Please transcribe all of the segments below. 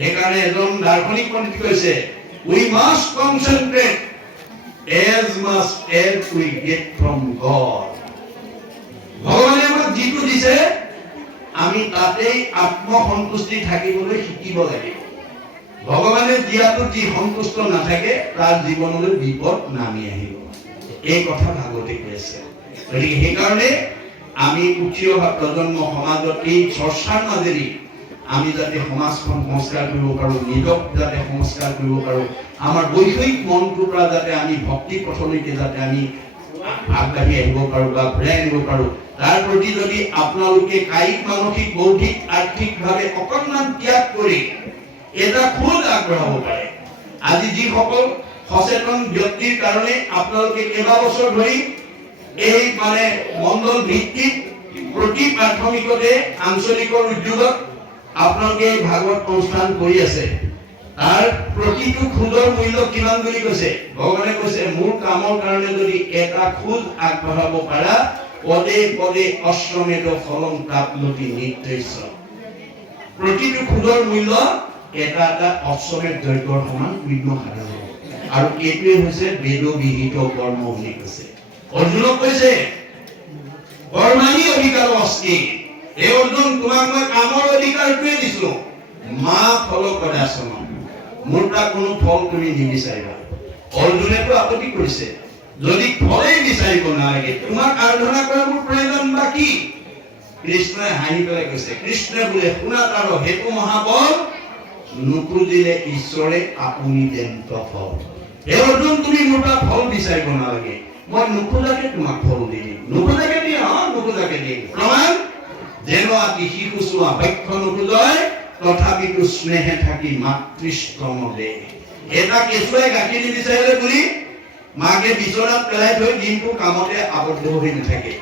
সেইকাৰণে এজন দাৰ্শনিক পণ্ডিত কৈছে, we must concentrate as much as we get from God. ভগৱানে আমাক যিটো দিছে আমি তাতেই আত্মসন্তুষ্টি থাকিবলৈ শিকিব লাগিব। ভগৱানে দিয়াটো যি সন্তুষ্ট নাথাকে তাৰ জীৱনলৈ বিপদ নামি আহিব। এই কথা ভাগৱতে কৈছে। গতিকে সেইকাৰণে আমি উঠি অহা প্ৰজন্ম সমাজত এই চৰ্চাৰ মাজেদি আমি যাতে সমাজখন সংস্কাৰ কৰিব পাৰোঁ, নিজক যাতে সংস্কাৰ কৰিব পাৰোঁ, আমাৰ বৈষয়িক মনটোৰ পৰা যাতে আমি ভক্তি পথলৈকে যাতে আমি আগবাঢ়ি আহিব পাৰোঁ বা ঘূৰাই আনিব পাৰোঁ, তাৰ প্ৰতি যদি আপোনালোকে কায়িক, মানসিক, বৌদ্ধিক, আৰ্থিকভাৱে অকণমান ত্যাগ কৰি এটা খোজ আগবঢ়াব পাৰে। আজি যিসকল সচেতন ব্যক্তিৰ কাৰণে আপোনালোকে কেইবাবছৰ ধৰি এই মণ্ডল ভিত্তিক প্ৰতি প্ৰাথমিকতে আঞ্চলিকৰ উদ্যোগত আপোনালোকে ভাগৱত অনুষ্ঠান কৰি আছে, তাৰ প্ৰতিটো খোজৰ মূল্য কিমান বুলি কৈছে? ভগৱানে কৈছে, মোৰ কামৰ কাৰণে যদি এটা খোজ আগবঢ়াব পাৰা, পদে পদে অশ্বমেধ ফলং প্ৰাপ্নোতি নিত্যস্য। প্ৰতিটো খোজৰ মূল্য এটা এটা অশ্বমেধ যজ্ঞৰ সমান পুণ্য সাধন। আৰু এইটোৱে হৈছে বেদবিহিত কৰ্ম বুলি কৈছে। অৰ্জুনক কৈছে, কৰ্মাণি অধিকাৰ অস্তি। এই অৰ্জুন, তোমাক মই কামৰ অধিকাৰটোৱে দিছো, মা ফল প্ৰদাসন, মোৰ পৰা কোনো ফল তুমি নিবিচাৰিবা। অৰ্জুনেতো আপত্তি কৰিছে, যদি ফলেই বিচাৰিব নালাগে তোমাক আৰাধনা কৰা মোৰ প্ৰয়োজন বা কি? কৃষ্ণই হাঁহি পেলাই কৈছে, কৃষ্ণই বোলে, শুনা তাৰ হেতু মহাবল, নুখুজিলে ঈশ্বৰে আপুনি দেন্ত ফল। হে অৰ্জুন, তুমি মোৰ পৰা ফল বিচাৰিব নালাগে, মই নুখোজাকে তোমাক ফল দি দিম। নুখোজাকে দিম, নুখোজাকে দিম। প্ৰমাণ, যেন আতি শিশু চোৱা ভক্ষ নোখোজয়, তথাপিতো স্নেহে থাকি মাতৃস্তম দে। এটা কেঁচুৱাই গাখীৰ নিবিচাৰিলে বুলি মাকে বিচনাত পেলাই থৈ দিনটো কামতে আবদ্ধ হৈ নাথাকে।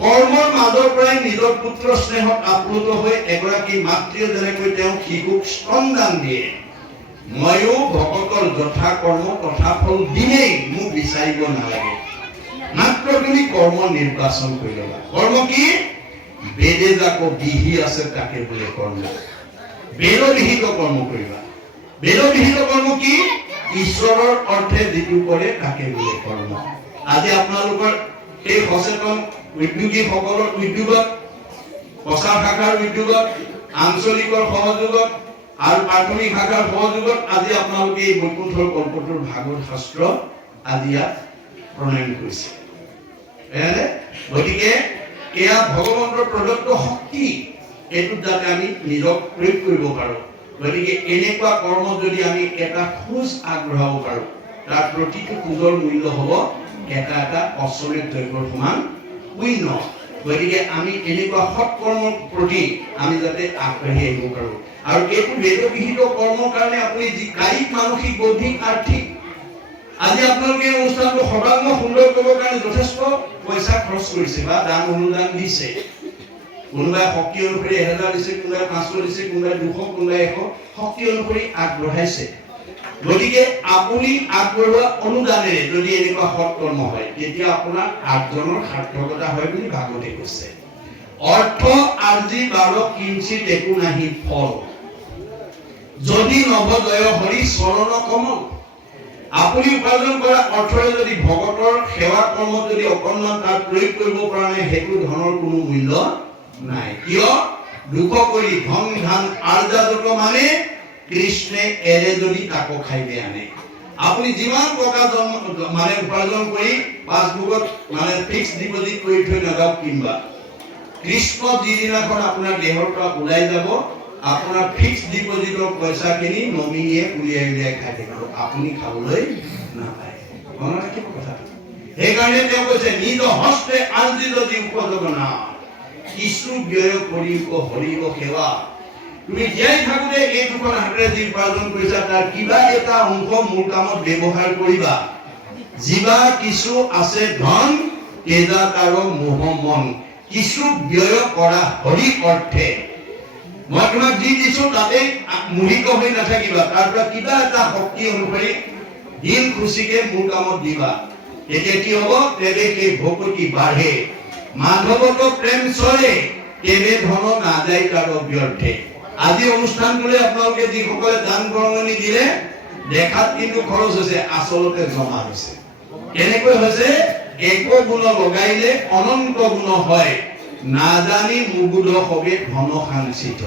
কৰ্মৰ মাজৰ পৰাই নিজৰ পুত্ৰ স্নেহত আপ্লুত হৈ এগৰাকী মাতৃয়ে যেনেকৈ তেওঁ শিশুক স্তনদান দিয়ে, ময়ো ভকতৰ যথা কৰ্ম তথা ফল দিমেই, মোক বিচাৰিব নালাগে। মাত্ৰ তুমি কৰ্ম নিৰ্বাচন কৰি ল'বা। কৰ্ম কি? বেদে যাক বিহি আছে তাকে বোলে কৰ্ম। বেদবিহিত কৰ্ম কৰিবা। বেদবিহিত কৰ্ম কি? ঈশ্বৰৰ অৰ্থে যিটো কৰে তাকে বোলে কৰ্ম। আজি আপোনালোকৰ এই সচেতন উদ্যোগীসকলৰ উদ্যোগত, প্ৰচাৰ শাখাৰ উদ্যোগত, আঞ্চলিকৰ সহযোগত আৰু প্ৰাথমিক শাখাৰ সহযোগত আজি আপোনালোকে এই বৈকুণ্ঠৰ কল্পটোৰ ভাগৱত শাস্ত্ৰ আজি ইয়াত প্ৰণয়ন কৰিছে। গতিকে এয়া ভগৱন্তৰ প্ৰদত্ত শক্তি, এইটোত যাতে আমি নিজক প্ৰয়োগ কৰিব পাৰোঁ। গতিকে এনেকুৱা কৰ্ম যদি আমি এটা খোজ আগবঢ়াব পাৰোঁ, তাৰ প্ৰতিটো খোজৰ মূল্য হ'ব এটা এটা অশ্বমেধ যজ্ঞৰ সমান পুণ্য। গতিকে আমি এনেকুৱা সৎ কৰ্মৰ প্ৰতি আমি যাতে আগবাঢ়ি আহিব পাৰোঁ। আৰু এইটো বেদবিহিত কৰ্মৰ কাৰণে আপুনি যি কায়িক, মানসিক, বৌদ্ধিক, আৰ্থিক, আজি আপোনালোকে অনুষ্ঠানটো সৰ্বাংগ সুন্দৰ কৰিবৰ কাৰণে যথেষ্ট পইচা খৰচ কৰিছে বা দান অনুদান দিছে। কোনোবাই শক্তি অনুসৰি 1000 দিছে, কোনোবাই 500 দিছে, কোনোবাই 200, কোনোবাই 100, শক্তি অনুসৰি আগবঢ়াইছে। গতিকে আপুনি আগবঢ়োৱা অনুদানেৰে যদি এনেকুৱা সৎ কৰ্ম হয়, তেতিয়া আপোনাৰ আৰ্জনৰ সাৰ্থকতা হয় বুলি ভাগৱতে কৈছে। অৰ্থ আজি বাৰ কিঞ্চিত একো নাহি ফল, যদি নৱজয় হৰি চৰণ কমল। আপুনি উপাৰ্জন কৰা অৰ্থৰে যদি ভগতৰ সেৱা কৰ্মত যদি অকণমান তাত প্ৰয়োগ কৰিব পৰা নাই, সেইটো ধনৰ কোনো মূল্য নাই। কিয়? দুখ কৰি ধন ধান আৰ্জাজত মানে কৃষ্ণে এৰে যদি তাকো খাইবে আনে। আপুনি যিমান টকা উপাৰ্জন কৰি পাছবুকত ফিক্স ডিপজিট কৰি থৈ নাযাওক, কিংবা কৃষ্ণ যিদিনাখন আপোনাৰ দেহৰ পৰা ওলাই যাব, আপোনাৰ ফিক্স ডিপজিটৰ পইচাখিনি নমিনীয়ে উলিয়াই উলিয়াই খাই থাকিব, আপুনি খাবলৈ নাপায়। মনত ৰাখিব কথাটো। সেইকাৰণে তেওঁ কৈছে, নিজ হস্তে আৰ্জিত যি উপযোগ না, কিছু ব্যয় কৰিব হৰিব সেৱা। তুমি জীয়াই থাকোঁতে এই দুখন হাতেৰে যি উপাৰ্জন কৰিছা, তাৰ কিবা এটা অংশ মোৰ কামত ব্যৱহাৰ কৰিবা। যিবা কিছু আছে ধন, তেজা তাৰ মোহ মন, কিছু ব্যয় কৰা হৰি অৰ্থে। মই তোমাক যি দিছো তাতে মোহিত হৈ নাথাকিবা, তাৰ পৰা কিবা এটা শক্তি অনুসৰি দিল খুচিকে মোৰ কামত দিবা। তেতিয়া কি হ'ব? তেবে সেই ভকতি বাঢ়ে, মাধৱত প্ৰেম চৰে, তেবে ধন নাযায় তাৰ ব্যৰ্থে। আজি অনুষ্ঠানটোলৈ আপোনালোকে যিসকলে দান বৰঙণি দিলে দেখাত কিন্তু খৰচ হৈছে, আচলতে জমা হৈছে। কেনেকৈ হৈছে? এক গুণ লগাইলে অনন্ত গুণ হয়, নাজানি মুগুদ হবে ধন সাঞ্চিত।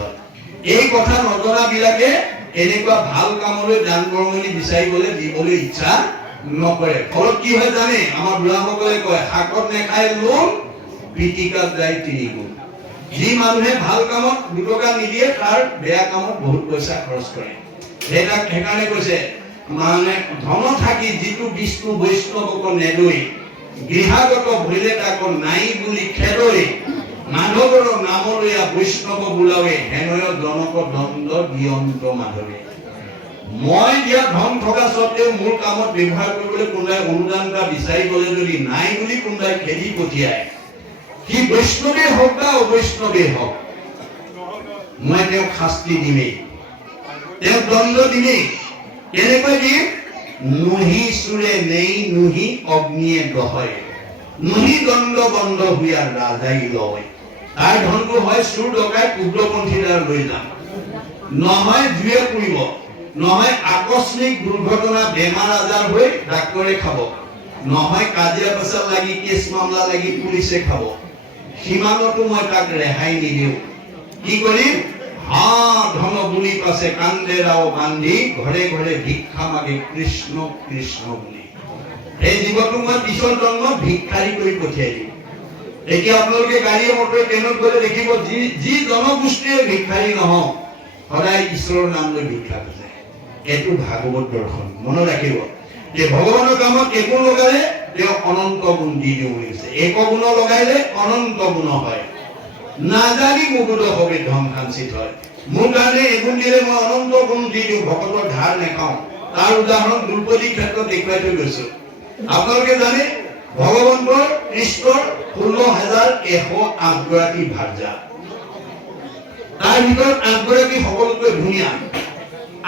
এই কথা নজনা বিলাকে এনেকুৱা ভাল কামলৈ দান বৰঙণি বিচাৰিবলৈ দিবলৈ ইচ্ছা নকৰে। ফলত কি হয় জানে? আমাৰ বুঢ়াসকলে কয়, শাকত নেখায় লোন, পিটিকাত যায় 3 গুণ। যি মানুহে ভাল কামত 2 টকা নিদিয়ে, তাৰ বেয়া কামত বহুত পইচা খৰচ কৰে। সেইকাৰণে কৈছে, মানে ধন থাকি যিটো বিষ্ণু বৈষ্ণৱক নেদৈ, গৃহাগত ভৈলে তাক নাই বুলি খেদৈ, মাধৱৰ নামলৈয়া বৈষ্ণৱ বোলাৱে, হেনয় জনক দণ্ড দিয়ন্ত মাধৱে। মই দিয়া ধন থকা স্বত্তেও মোৰ কামত ব্যৱহাৰ কৰিবলৈ কোনোবাই অনুদান এটা বিচাৰি গলে যদি নাই বুলি কোনোবাই খেদি পঠিয়ায়, সি বৈষ্ণৱেই হওক বা অবৈষ্ণৱেই হওক, মই তেওঁক শাস্তি দিমেই, তেওঁক দণ্ড দিমেই। কেনেকৈ দিম? নহি চুৰে নেই নহি অগ্নিয়ে দহয়, নহি দণ্ড বন্ধ হুয়াৰ ৰাজাই লয়। তাৰ ধনটো হয় চুৰ ডকাইত উগ্ৰপন্থীৰ দ্বাৰা লৈ যাম, নহয় জুয়ে পুৰিব, নহয় আকস্মিক দুৰ্ঘটনা বেমাৰ আজাৰ হৈ ডাক্তৰে খাব, নহয় কাজিয়া পেচাল লাগি কেছ মামলা লাগি পুলিচে খাব। সিমানতো মই তাক ৰেহাই নিদিওঁ। কি কৰিম? হা ধন বুলি পাছে কান্দেৰাও বান্ধি, ঘৰে ঘৰে ভিক্ষা মাগে কৃষ্ণ কৃষ্ণ বুলি। এই জীৱনটো মই পিছৰ জন্মত ভিক্ষাৰী কৰি পঠিয়াই দিম। এতিয়া আপোনালোকে গাড়ীয়ে মটৰে ট্ৰেইনত গলে দেখিব, যি জনগোষ্ঠীয়ে ভিক্ষাৰী নহওক, সদায় ঈশ্বৰৰ নাম লৈ ভিক্ষা খোজে। এইটো ভাগৱত দৰ্শন। মনত ৰাখিব যে ভগৱানৰ কামত একো লগালে তেওঁ অনন্ত গুণ দি দিওঁ বুলি কৈছে। এক গুণ লগাইলে অনন্ত গুণ হয়, নাজানি মুগুদ হবে ধন সাঞ্চিত হয়। মোৰ কাৰণে এগুণ দিলে মই অনন্ত গুণ দি দিওঁ, ভকতৰ ধাৰ নেখাওঁ। তাৰ উদাহৰণ দ্ৰৌপদীৰ ক্ষেত্ৰত দেখুৱাই থৈ গৈছো। আপোনালোকে জানে ভগৱন্তৰ কৃষ্ণৰ 16,108 গৰাকী ভাৰ্যা, তাৰ ভিতৰত 8 গৰাকী সকলোতকৈ ধুনীয়া,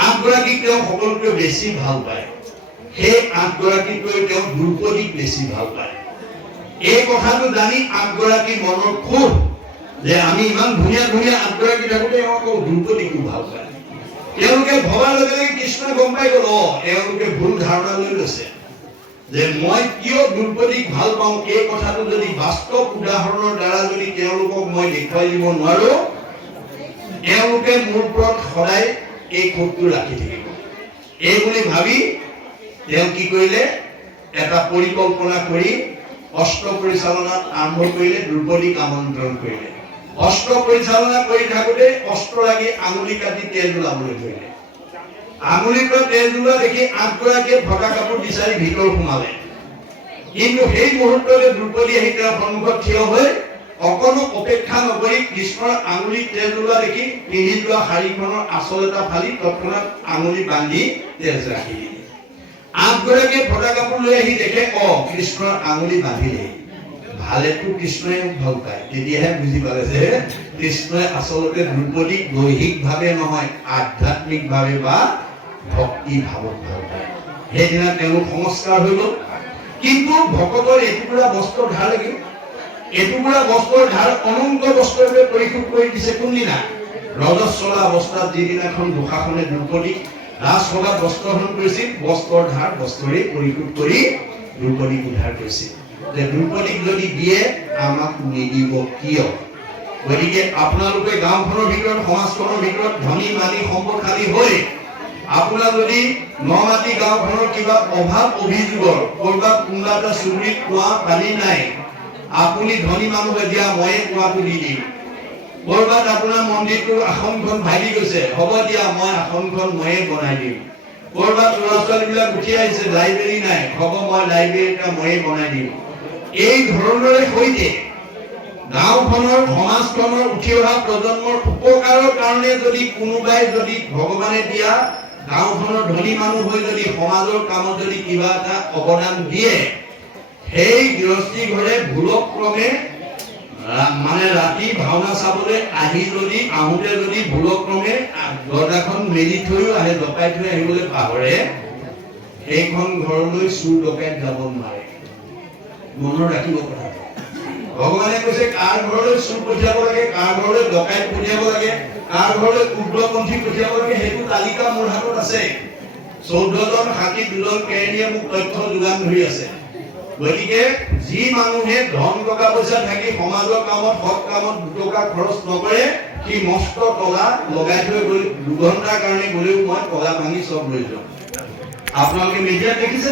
8 গৰাকীক তেওঁ সকলোতকৈ বেছি ভাল পায়। সেই 8 গৰাকীতকৈ তেওঁ দ্ৰৌপদীক বেছি ভাল পায়। এই কথাটো জানি 8 গৰাকী মনৰ ক্ষোভ যে আমি ইমান ধুনীয়া ধুনীয়া 8 গৰাকী থাকোঁতে আকৌ দ্ৰৌপদীকো ভাল পায়। তেওঁলোকে ভবাৰ লগে লগে কৃষ্ণই গম পাই গ'ল, তেওঁলোকে ভুল ধাৰণা লৈ লৈছে যে মই কিয় দ্ৰৌপদীক ভাল পাওঁ। এই কথাটো যদি বাস্তৱ উদাহৰণৰ দ্বাৰা যদি তেওঁলোকক মই দেখুৱাই দিব নোৱাৰো, তেওঁলোকে মোৰ ওপৰত সদায় এই ক্ষোভটো ৰাখি থাকিব। এই বুলি ভাবি তেওঁ কি কৰিলে, এটা পৰিকল্পনা কৰি অস্ত্ৰ পৰিচালনাত আৰম্ভ কৰিলে, দ্ৰৌপদীক আমন্ত্ৰণ কৰিলে। অস্ত্ৰ পৰিচালনা কৰি থাকোঁতে অস্ত্ৰ লাগি আঙুলি কাটি তেজ ওলাবলৈ ধৰিলে। আঙুলিৰ পৰা তেজ ওলোৱা দেখি 8 গৰাকীয়ে ফটা কাপোৰ বিচাৰি ভিতৰ সোমালে। কিন্তু সেই মুহূৰ্ততে দ্ৰৌপদী আহি তেওঁৰ সন্মুখত থিয় হৈ অকণো অপেক্ষা নকৰি কৃষ্ণৰ আঙুলিত তেজ ওলোৱা দেখি পিন্ধি যোৱা শাৰীখনৰ আঁচল এটা ফালি তৎক্ষণাত আঙুলি বান্ধি তেজ ৰাখি দিলে। 8 গৰাকীয়ে ফটা কাপোৰ লৈ আহি দেখে, কৃষ্ণৰ আঙুলি বান্ধিলে। ভালেতো কৃষ্ণই ভাল পায়। তেতিয়াহে বুজি পালে যে কৃষ্ণই আচলতে দ্ৰৌপদীক দৈহিকভাৱে নহয়, আধ্যাত্মিকভাৱে বা ভক্তি ভাৱত ভাল পায়। সেইদিনা তেওঁলোক সংস্কাৰ হৈ গ'ল। কিন্তু ভকতৰ এটুকুৰা বস্ত্ৰ ধাৰ লাগিল। এটুকুৰা বস্ত্ৰৰ ধাৰ অনন্ত বস্ত্ৰৰূপে পৰিশোধ কৰি দিছে কোনদিনা? ৰজস্বলা অৱস্থাত যিদিনাখন দুঃশাসনে দ্ৰৌপদীক ৰাজসভাত বস্ত্ৰহৰণ কৰিছিল, বস্ত্ৰৰ ধাৰ বস্ত্ৰৰে পৰিশোধ কৰি দ্ৰৌপদীক উদ্ধাৰ কৰিছিল। যে দ্ৰৌপদীক যদি দিয়ে আমাক নিদিব কিয়? গতিকে আপোনালোকে গাঁওখনৰ ভিতৰত, সমাজখনৰ ভিতৰত ধনী মানি সম্পদশালী হৈ আপোনাৰ যদি নমাটি গাঁওখনৰ কিবা অভাৱ অভিযোগৰ কৰবাত কোনোবা এটা চুবুৰীত কুঁৱা পানী নাই, আপুনি ধনী মানুহে দিয়া ময়ে কুঁৱাটো দি দিম। কৰবাত আপোনাৰ মন্দিৰটোৰ আসনখন ভাগি গৈছে, হ'ব দিয়া মই আসনখন ময়ে বনাই দিম। কৰবাত ল'ৰা ছোৱালীবিলাক উঠি আহিছে, লাইব্ৰেৰী নাই, হ'ব মই লাইব্ৰেৰী এটা ময়ে বনাই দিম। এই ধৰণৰে সৈতে গাঁওখনৰ, সমাজখনৰ উঠি অহা প্ৰজন্মৰ উপকাৰৰ কাৰণে যদি কোনোবাই যদি ভগৱানে দিয়া গাঁওখনৰ ধনী মানুহ হৈ যদি সমাজৰ কামত যদি কিবা এটা অৱদান দিয়ে, সেই গৃহস্থী ঘৰে ভুলক্ৰমে মানে ৰাতি ভাওনা চাবলৈ আহি যদি আহোঁতে যদি ভুলক্ৰমে দৰ্জাখন মেলি থৈও আহে, ডকাই থৈ আহিবলৈ পাহৰে, সেইখন ঘৰলৈ চুৰ ডকাইত যাব নোৱাৰে। মনত ৰাখিব কথাটো। ভগৱানে কৈছে কাৰ ঘৰলৈ চুৰ পঠিয়াব লাগে, কাৰ ঘৰলৈ ডকাইত পঠিয়াব লাগে, কাৰ ঘৰলৈ উগ্ৰপন্থী পঠিয়াব লাগে সেইটো তালিকা মোৰ হাতত আছে। 14জন হাতী 2জন কেৰেণীয়ে মোক তথ্য যোগান ধৰি আছে। গতিকে যি মানুহে ধন টকা পইচা থাকি সমাজৰ কামত হক কামত দুটকা খৰচ নকৰে সি মস্ত তলা লগাই থৈ গৈ 2 ঘণ্টাৰ কাৰণে গ'লেও মই তলা ভাঙি চব লৈ যাওঁ। আপোনালোকে মিডিয়াত দেখিছে